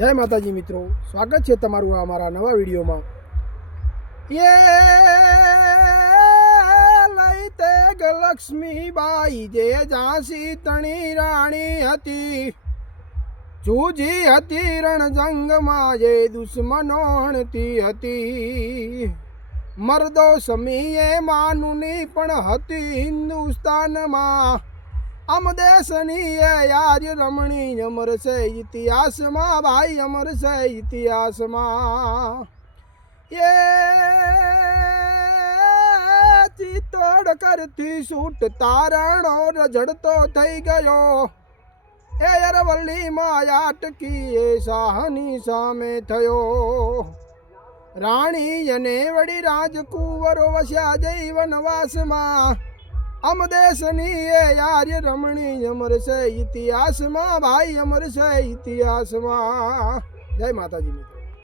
जय माताजी मित्रों, स्वागत है तमारू अमारा नवा वीडियो में। ये लईते लक्ष्मी बाई जे झांसी तणी राणी हती, जूझी हती रणजंग में जे दुश्मनो हणती हती। मर्दो समीए मानुनी पण हती हिंदुस्तान में। अम देशनी यार रमणी अमर से इतिहास में भाई, अमर से इतिहास में। ये चित्तौड़ करती सूट तारण और जड़तो थई गयो। ए अरवल्ली माया अटकी ए शाहनी सामे थयो। राणी अने वडी राजकुंवरो वस्या जई वनवास में। अम देशनी यार रमणी अमर से इतिहास में भाई, अमर से इतिहास में। जय माताजी मित्रों।